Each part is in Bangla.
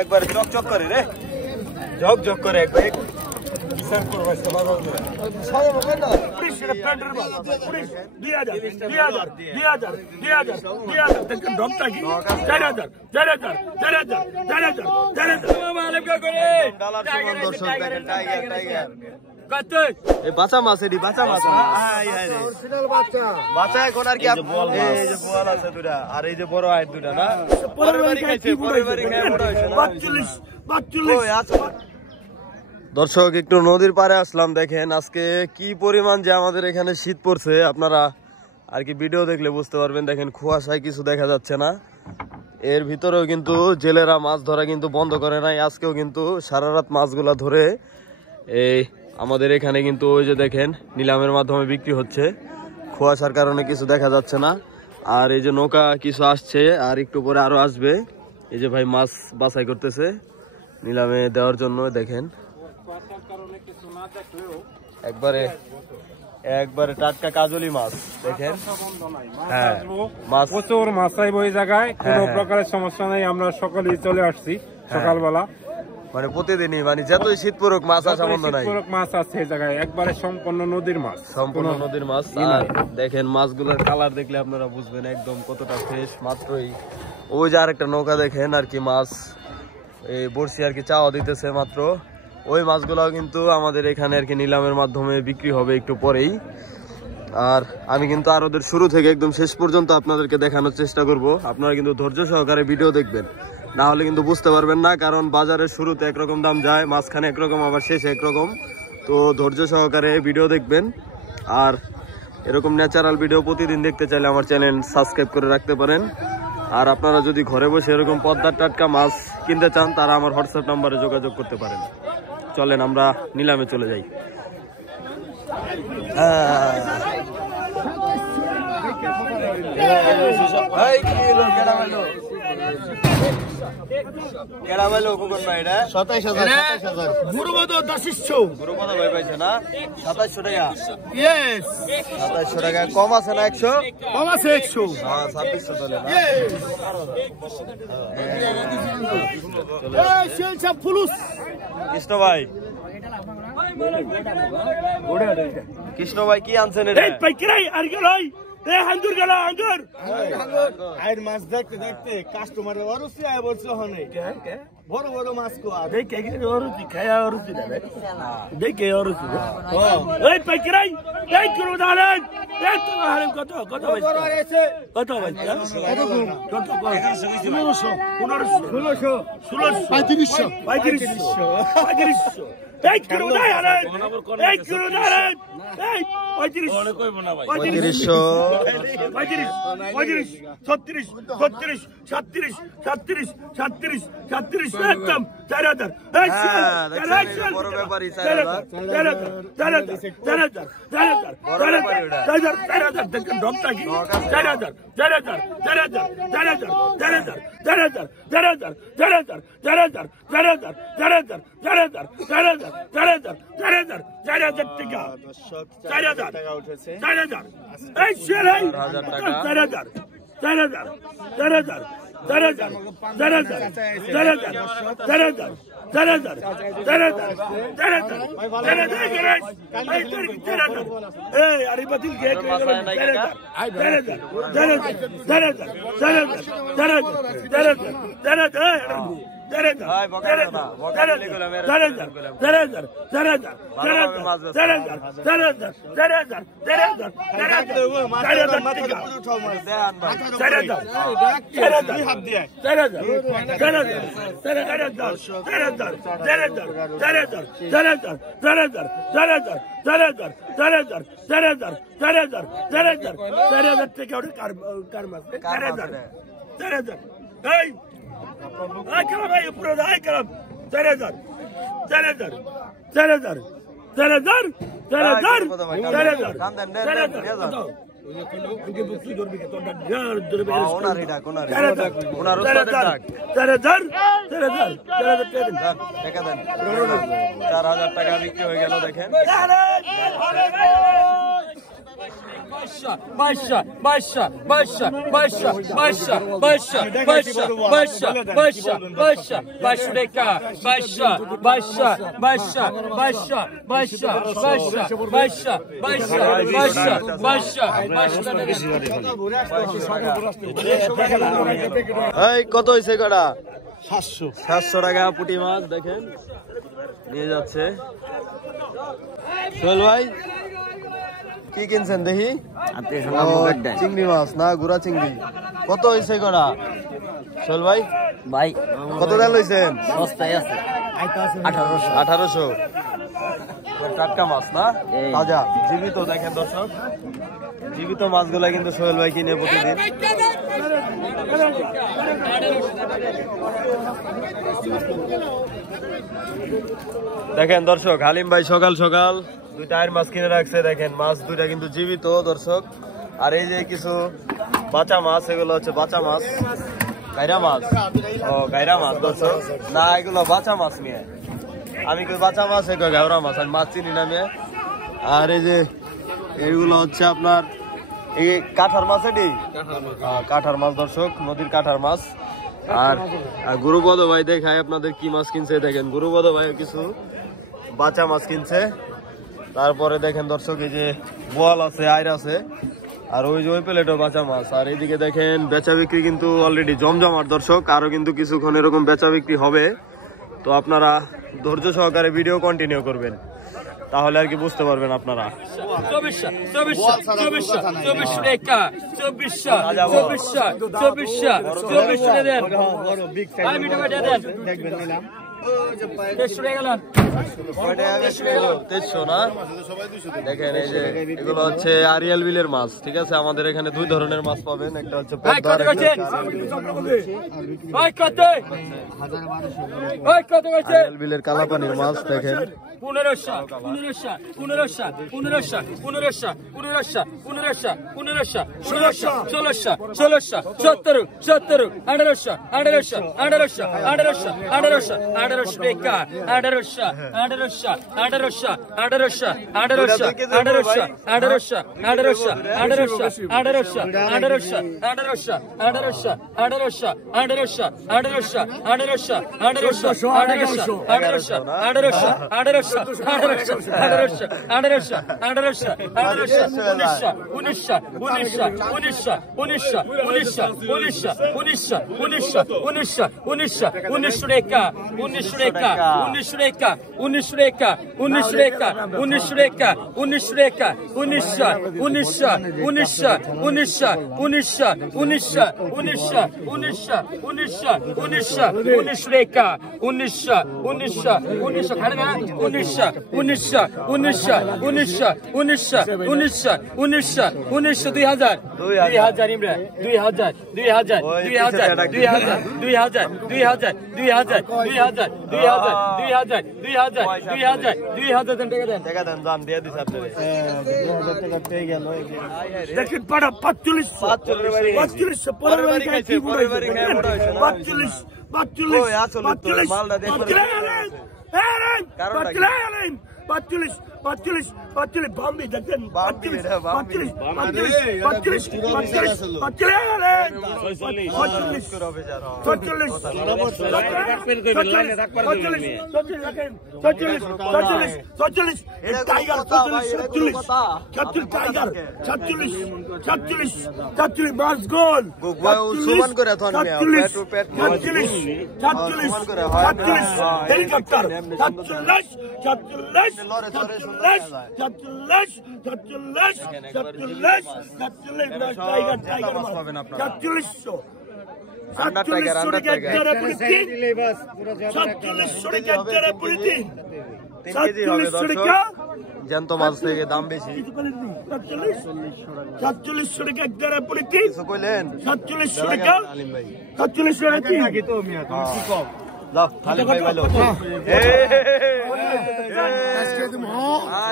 একবার চকচক করে রে, ঝকঝক করে একবার বাচ্চা মাছ, এটি বাচ্চা মাছ, বাচ্চা এখন আর কি এই যে বোয়াল আছে দুটা, আর এই যে বড় আয় দুটা না, দর্শক একটু নদীর পাড়ে আসলাম। দেখেন আজকে কি পরিমাণ যে আমাদের এখানে শীত পড়ছে, আপনারা আর কি ভিডিও দেখলে বুঝতে পারবেন। দেখেন কুয়াশায় কিছু দেখা যাচ্ছে না, এর ভিতরেও কিন্তু জেলেরা মাছ ধরা কিন্তু বন্ধ করে নাই। আজকেও কিন্তু সারা রাত মাছগুলা ধরে এই আমাদের এখানে কিন্তু ওই যে দেখেন নিলামের মাধ্যমে বিক্রি হচ্ছে। কুয়াশার কারণে কিছু দেখা যাচ্ছে না। আর এই যে নৌকা কিছু আসছে, আর একটু পরে আরো আসবে। এই যে ভাই মাছ বাছাই করতেছে নিলামে দেওয়ার জন্য। দেখেন একবারে একবারে টাটকা কাজলি মাছ, দেখেন হ্যাঁ মাছ, প্রচুর মাছ চাইব এই জায়গায়, কোনো প্রকারের সমস্যা নেই। আমরা সকালেই চলে আসছি সকালবেলা, মানে প্রতিদিনই, মানে যতই শীত পড়ুক মাছ আসা বন্ধ নাই, মাছ আছে এই জায়গায়, একবারে সম্পূর্ণ নদীর মাছ, সম্পূর্ণ নদীর মাছ। আর দেখেন মাছগুলোর কালার দেখলে আপনারা বুঝবেন একদম কতটা ফ্রেশ। মাত্রই ওই যে আরেকটা নৌকা দেখেন আর কি মাছ এই বড়শি আর কি চাওয়া দিতেছে মাত্র। ওই মাছগুলাও কিন্তু আমাদের এখানে আর কি নিলামের মাধ্যমে বিক্রি হবে একটু পরেই। আর আমি কিন্তু আর ওদের শুরু থেকে একদম শেষ পর্যন্ত আপনাদেরকে দেখানোর চেষ্টা করব। আপনারা কিন্তু ধৈর্য সহকারে ভিডিও দেখবেন, না হলে কিন্তু বুঝতে পারবেন না। কারণ বাজারের শুরুতে একরকম দাম যায়, মাঝখানে একরকম, আবার শেষে একরকম। তো ধৈর্য সহকারে ভিডিও দেখবেন। আর এরকম ন্যাচারাল ভিডিও প্রতিদিন দেখতে চাইলে আমার চ্যানেল সাবস্ক্রাইব করে রাখতে পারেন। আর আপনারা যদি ঘরে বসে এরকম পদ্মার টাটকা মাছ কিনতে চান, তারা আমার হোয়াটসঅ্যাপ নাম্বারে যোগাযোগ করতে পারেন। চলেন আমরা নিলামে চলে যাই। কম আছে না 100, কম আছে 100, 2600 কৃষ্ণ ভাই, কৃষ্ণ ভাই কি আনছেন? মাছ দেখতে দেখতে কাস্টমারের অরুচি আয় বলছে, বড় বড় মাছ দেখে অরুচি খায়া অরুচি দেখে অরুচি কত কত কত 4000 টাকা বিক্রি হয়ে গেল। দেখেন কত হয়েছে কটা? 700 টাকা পুঁটি মাছ দেখেন নিয়ে যাচ্ছে সোহেল ভাই। কি কিনছেন দেখি? চিংড়ি মাছ না গুড়া চিংড়ি। কত হয়েছে কটা সোহেল ভাই? ভাই কত দাম লইছেন? সস্তায় আছে 1800। টাটকা মাছ না, তাজা জীবিত। দেখেন দর্শক, জীবিত মাছগুলা কিন্তু সোহেল ভাই কিনে প্রতিদিন। দেখেন দর্শক, হালিম ভাই সকাল সকাল 2টা আয়ের মাছ কিনে রাখছে। দেখেন মাছ 2টা কিন্তু জীবিত দর্শক। আর এই যে কিছু বাঁচা মাছ, এগুলো হচ্ছে বাঁচা মাছ, গাইরা মাছ। ও গাইরা মাছ দর্শক, না এগুলো বাঁচা মাছ নিয়ে। আমি কই বাঁচা মাছ, এ কই গাওরা মাছ। আমি মাছ চিনি না মেয়ে। আর এই যে এগুলো হচ্ছে আপনার এই কাঠার মাছ। এটি কাঠার মাছ দর্শক, নদীর কাঠার মাছ। আর গুরুপদ ভাই দেখায় আপনাদের কি মাছ কিনছে। দেখেন গুরুপদ ভাই কিছু বাঁচা মাছ কিনছে। তারপরে দেখেন দর্শক, এই যে বোয়াল আছে, আইর আছে, আর ওই যে ওই প্লেটও বাঁচা মাছ। আর এইদিকে দেখেন বেচা বিক্রি কিন্তু অলরেডি জমজমাট দর্শক। আরো কিন্তু কিছুক্ষণ এরকম বেচা বিক্রি হবে। তো আপনারা ধৈর্য সহকারে ভিডিও কন্টিনিউ করবেন, তাহলে আর কি বুঝতে পারবেন আপনারা। দেখেন এই যে এগুলো হচ্ছে আরিয়াল বিলের মাছ, ঠিক আছে। আমাদের এখানে 2 ধরনের মাছ পাবেন, একটা হচ্ছে আরিয়াল বিলের কালাপানির মাছ। দেখেন 1500 Bambi দেখেন 3 কেজি হবে দর্শক, জ্যান্ত মাছ থেকে দাম বেশি। 4700 টাকা একদারা পড়েছি। কিছু কইলেন 4700 টাকা, 4700 টাকা কি তো মিয়া তুমি কি কম দাও খালি ভাই ভালো। আজকে তুমি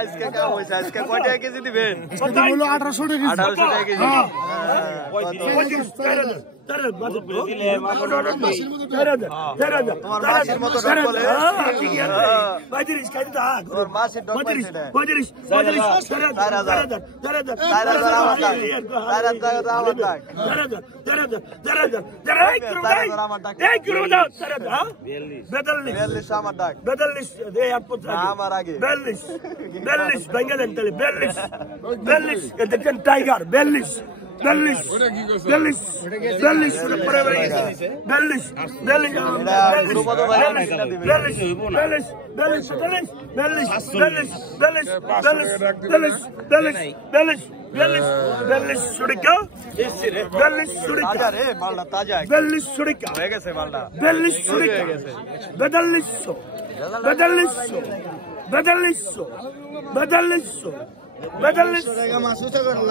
আজকে কাম হইছে, আজকে কয় টাকা কেজি দিবেন? আজকে হলো 1800 টাকা কেজি। 1800 টাকা কেজি। টাইগার 42 42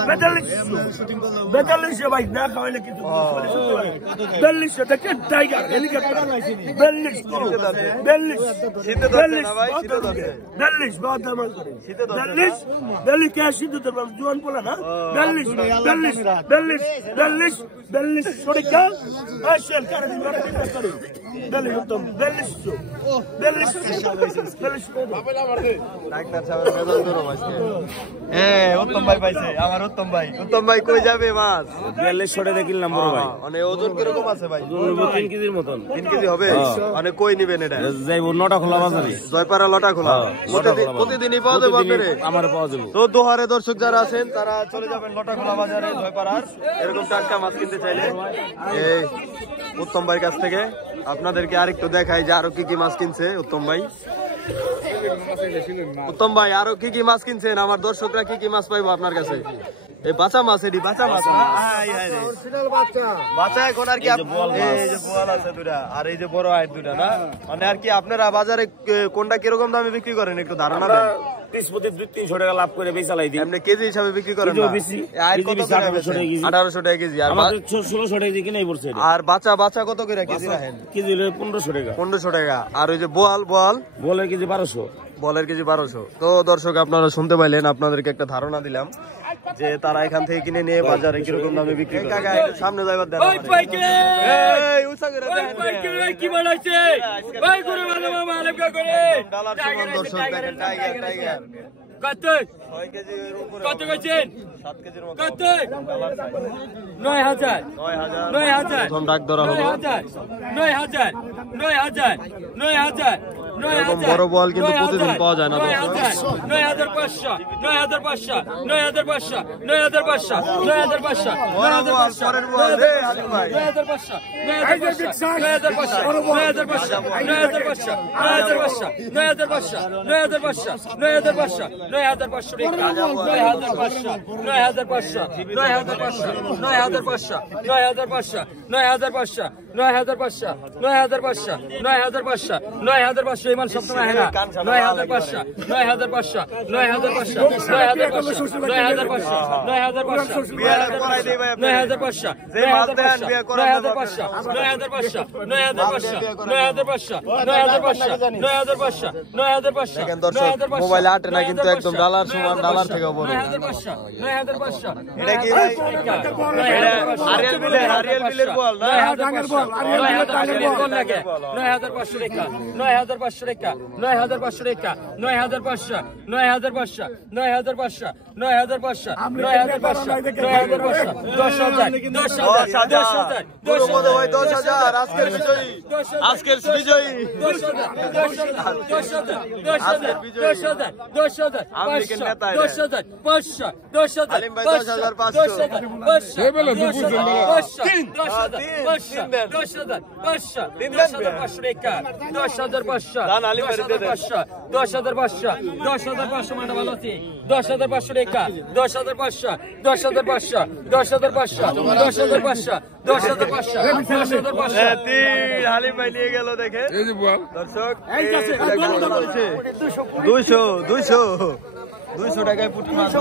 42 42 ভাই না খাওয়াইলে কিন্তু টাইগার হেলিকপ্টার 42 কে সিদ্ধ জোয়ান বলে না 42 সরিকা আসেল কারে উত্তম ভাই পাইছে আমার উত্তম ভাই কই যাবে মাছ 42 টাকা কিনলাম বড় ভাই। মানে ওজন কিরকম আছে ভাই? 3 কেজির মতন। 3 কেজি হবে। মানে কই নিবেন এটা? যাইব নটা খোলা বাজারে, জয়পাড়া লটা খোলা। প্রতিদিনই পাওয়া যাবে আপনারে? আমার পাওয়া যাবে। তো দোহারে দর্শক যারা আছেন তারা চলে যাবেন লটা খোলা বাজারে জয়পাড়ার, এরকম টাটকা মাছ কিনতে চাইলে এই উত্তম ভাইয়ের কাছ থেকে। আপনাদেরকে আরেকটু দেখাই যে আরো কি কি মাছ কিনছে উত্তম ভাই। উত্তম ভাই আরো কি কি মাছ কিনছেন? আমার দর্শকরা কি কি মাছ পাইবো আপনার কাছে? এই বাচ্চা মাছ, এটি বাচ্চা মাছ। বাচ্চা এখন আর কি এই যে বোয়াল আছে দুটা, আর এই যে বড় আইট দুটা না, মানে আর কি আপনারা বাজারে কোনটা কিরকম দামে বিক্রি করেন একটু ধারণা দেন? 300 টাকা লাভ করে বেচালাই দিই। এমনি কেজি হিসাবে বিক্রি করেন না? 1800 টাকা কেজি। আর 1600 টাকা দিয়ে কিনাই পড়ছে। আর বাচ্চা কত করে কেজি রাখেন? কেজি 1500 টাকা। 1500 টাকা। আর ওই যে বোয়াল বলের কেজি 1200। বলের কেজি 1200। তো দর্শক আপনারা শুনতে পাইলেন, আপনাদেরকে একটা ধারণা দিলাম যে তারা এখান থেকে কিনে নিয়ে বাজারে কিরকম দামে বিক্রি করে। কাকা একটু সামনে যাইবার দেন। ওই পাইকারি এই উৎসা করে দেন। ওই পাইকারি কি বানাইছে? ভাই করে বানাবো মালক করে। ডলার সমান দর্শক দেখেন টাইগার। কত? 6 কেজি এর উপরে। কত কইছেন? 7 কেজির মতো। কত? 9000 প্রথম ডাক ধরা হলো। 9000 এরকম বড় বল কিন্তু প্রতিদিন পাওয়া যায় না। 9500 এই মাল সবসময় হয় না। 9500 9500 9500 মোবাইলে আটে না কিন্তু একদম ডালার সমান, ডালার থেকে বড়। এটা কি ভাই? আরিয়াল বিলের বল না? 9500 টাকা 9500 টাকা 9500 টাকা 9500 টাকা 9500 9500 9500 9500 10000 আজকের বিজয়ী 10000 আমেরিকান নেতা 10000 আলিম ভাই 10500 মানে ভালো আছে। 10500 টাকা 10500 হালিম ভাই নিয়ে গেল। দেখেন দর্শক 200 টাকায় পুঁটি মাছ।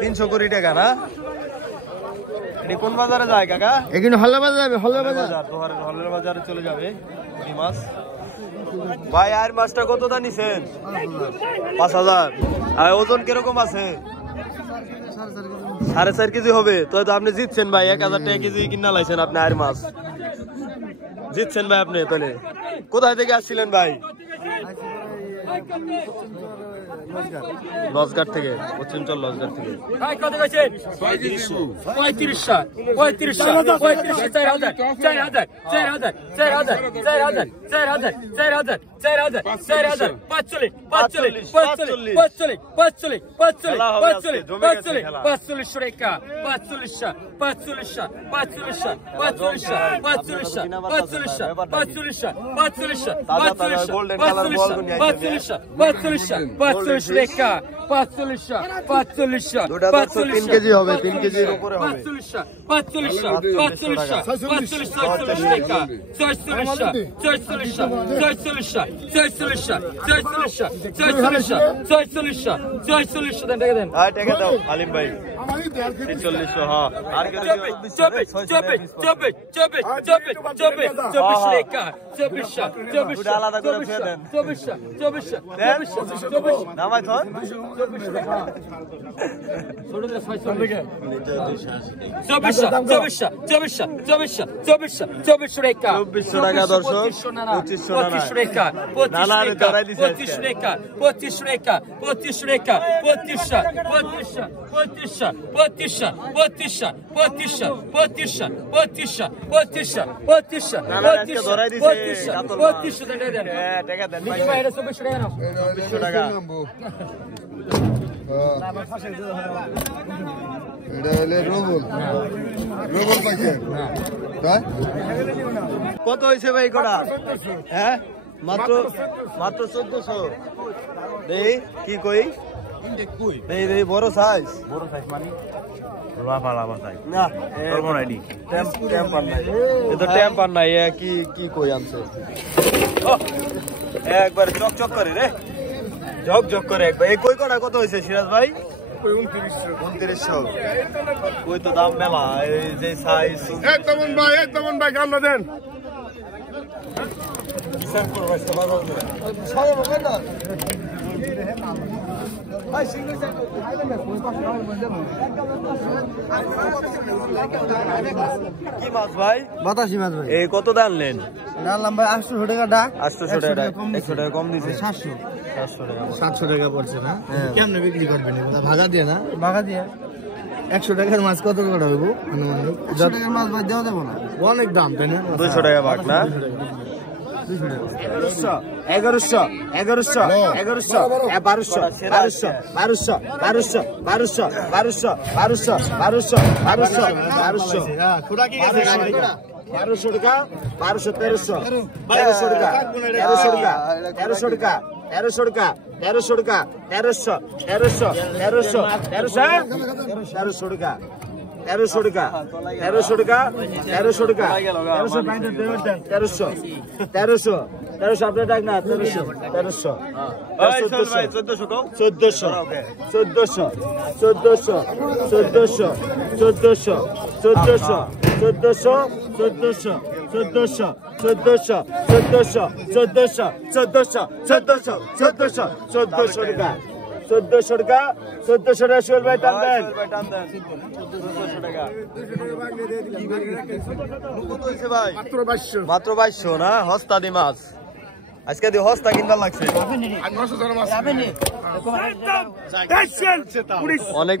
300 কোটি টাকা না? এটি কোন বাজারে যায় কাকা? এখানে হল্লা বাজার যাবে, হল্লা বাজার হলের বাজারে চলে যাবে পুঁটি মাছ। ভাই আর মাছটা কত দা নিছেন? 5000। আর ওজন কিরকম আছে? 4.5 কেজি হবে তো আপনি জিতছেন ভাই 1000 টাকা কেজি কিনা লাইছেন আপনি আর মাছ জিতছেন ভাই আপনি তাহলে কোথায় থেকে আসছিলেন ভাই লজঘাট থেকে পশ্চিমচল লজঘাট থেকে কত কইছেন 3500 3 কেজি হবে 3 কেজির উপরে হবে টাকা দাও আলিম ভাই 4600 হ্যাঁ আর কি 24 আলাদা করে ফেলে দেন 24 নামাই ধর 2400 টাকা দর্শক 2500 টাকা 2500 টাকা 2400 টাকা কত হয়েছে ভাই কটা হ্যাঁ মাত্র 1400 দেই কি কই দেই বড় সাইজ মানে না টেম্পার নাই কি কই আনছে একবার চকচক করে রে ঝকঝক করে একবার এই কই কটা কত হয়েছে সিরাজ ভাই 2900 কই তো দাম মেলা এই যে সাইজ একদম ভাই গান দেন কি মাছ ভাই বাতাসি মাছ ভাই এই কত দাম নেন ডাললাম ভাই 800 টাকা ডাক 800 টাকা 100 টাকা কম দিছে 700 টাকা 700 টাকা পড়ছে না কেমনে বিক্রি করবেন ভাগা দিয়ে না ভাগা দিয়ে 100 টাকার মাছ কত করে হইব আনুমানিক 100 টাকার মাছ ভাই দেওয়া যাবে না অনেক দাম তাই না 200 টাকা ভাগ না 1300 আপনার ডাক না 1300 মাত্র 2200 না হস্তাদি মাছ আজকে দি হস্তা কিনবার লাগছে অনেক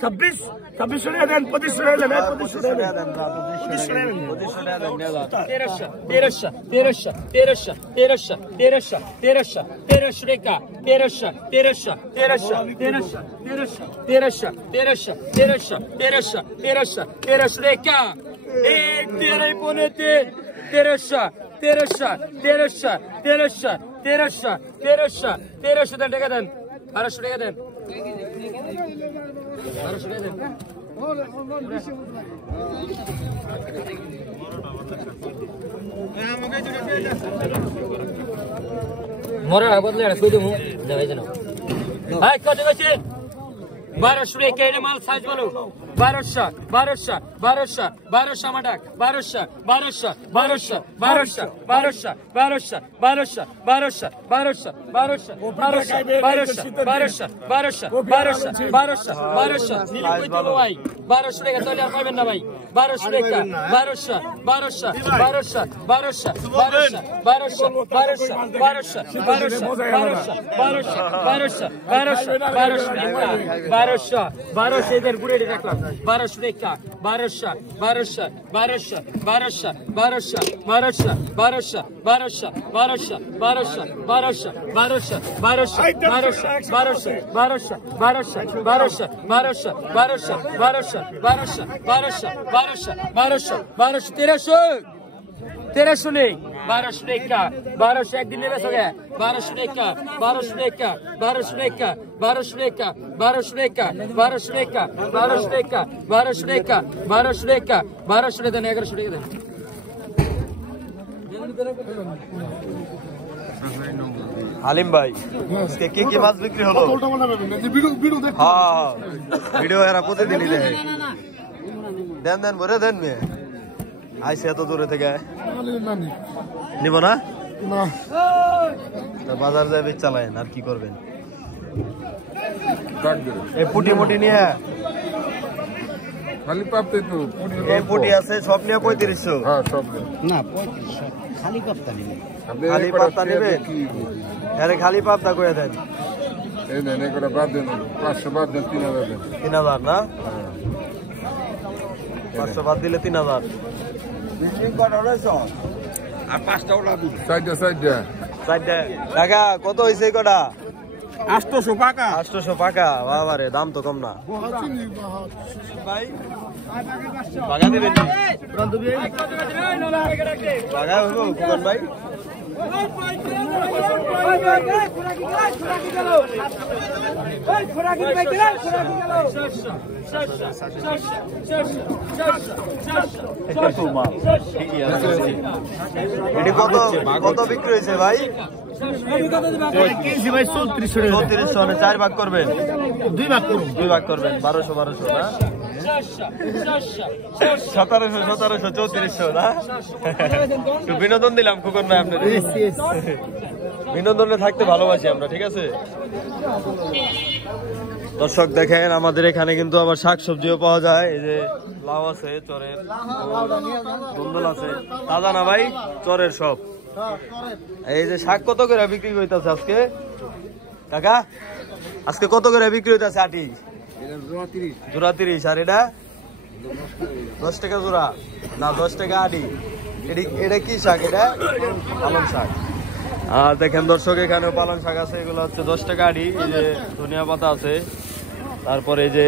2600 টাকা দেন, 2500 টাকা দেন, 2500 টাকা দেন, 2500 টাকা দেন। 1300 টাকা। এই 13 পনেতে 1300 দেন, টাকা দেন, 1200 টাকা দেন, 1200 টাকা দেন। মরার বদলে আর কই দেবো দেখাই দেন। ভাই কত কইছে? 1200 টাকা এর মাল সাইজ বলো। 1200 আমাডাক 1200 টাকা চলে আর পাবেন না ভাই। 1200 টাকা 1200 এদের ঘুরে রাখলাম। 1200 টাকা 1200 1300 নেই 1200 টাকা 1200 একদিন নেবে সঙ্গে 1200 টাকা 1200 টাকা 1200 টাকা 1200 টাকা 1200 টাকা 1200 টাকা 1200 টাকা 1200 টাকা 1200 টাকা 1200 টাকা দেন 1100 টাকা দেন। হালিম ভাই আজকে কি মাছ বিক্রি হলো? হ্যাঁ ভিডিও এরা প্রতিদিনই দেখে। দেন ভরে দেন মেয়ে আইসে এত দূরে থেকে নিব না বাজার যায় বেচ চালায়েন আর কি করবেন। এই পুটি মুটি নিয়ে এই পুটি আছে সব নিয়ে 3500 না 3500 খালি পাপ্তা নিবে। খালি পাতা নেবে আরে খালি পাতা করে দেন 3000 না 500 বাদ দিলে 3000 আর 5টা ওলা দিন টাকা কত হয়েছে কটা? 800 টাকা 800 পাকা বাবারে দাম তো কম না ভাই। বাগা দিবেন বাগা হইব কুকন ভাই। এটি কত বিক্রি হয়েছে ভাই? 3400 4 ভাগ করবেন 2 ভাগ করবেন 1200 না 1700 3400 না। একটু বিনোদন দিলাম খোকন ভাই আপনাদের। বিনোদনে থাকতে ভালোবাসি আমরা, ঠিক আছে দর্শক। দেখেন আমাদের এখানে কিন্তু আবার শাকসবজিও পাওয়া যায়। এই যে লাউ আছে চরের, ধুন্দল আছে, তাজা না ভাই চরের সব। এই যে শাক কত করে বিক্রি হইতাছে আজকে কাকা? আজকে কত করে বিক্রি হইতাছে? আটি জোড়া 30 আর এটা 10 টাকা জোড়া না 10 টাকা আটি। এটা কি শাক? এটা পালং শাক। আর দেখেন দর্শক এখানেও পালং শাক আছে, এগুলো হচ্ছে 10 টাকা আটি। এই যে ধনিয়া পাতা আছে, তারপরে এই যে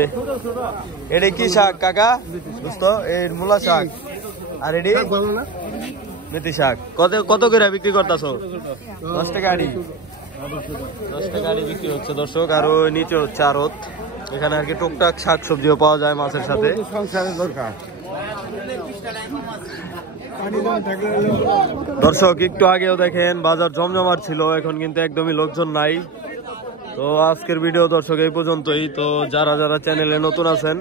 এটা কি শাক কাকা? বুঝতো এই মূলা শাক। আর এটি মেথি শাক। কত করে বিক্রি করতেছো? 10 টাকা আটি 10 টাকা আটি বিক্রি হচ্ছে দর্শক। আর ওই নিচে হচ্ছে আড়ত, এখানে আর কি টুকটাক শাক সবজিও পাওয়া যায় মাছের সাথে। দর্শক একটু আগেও দেখেন বাজার জমজমাট ছিল, এখন কিন্তু একদমই লোকজন নাই। তো আজকের ভিডিও দর্শক এই পর্যন্তই। তো যারা চ্যানেলে নতুন আছেন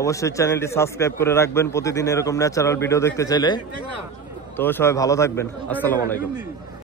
অবশ্যই চ্যানেলটি সাবস্ক্রাইব করে রাখবেন প্রতিদিন এরকম ন্যাচারাল ভিডিও দেখতে চাইলে। তো সবাই ভালো থাকবেন, আসসালামু আলাইকুম।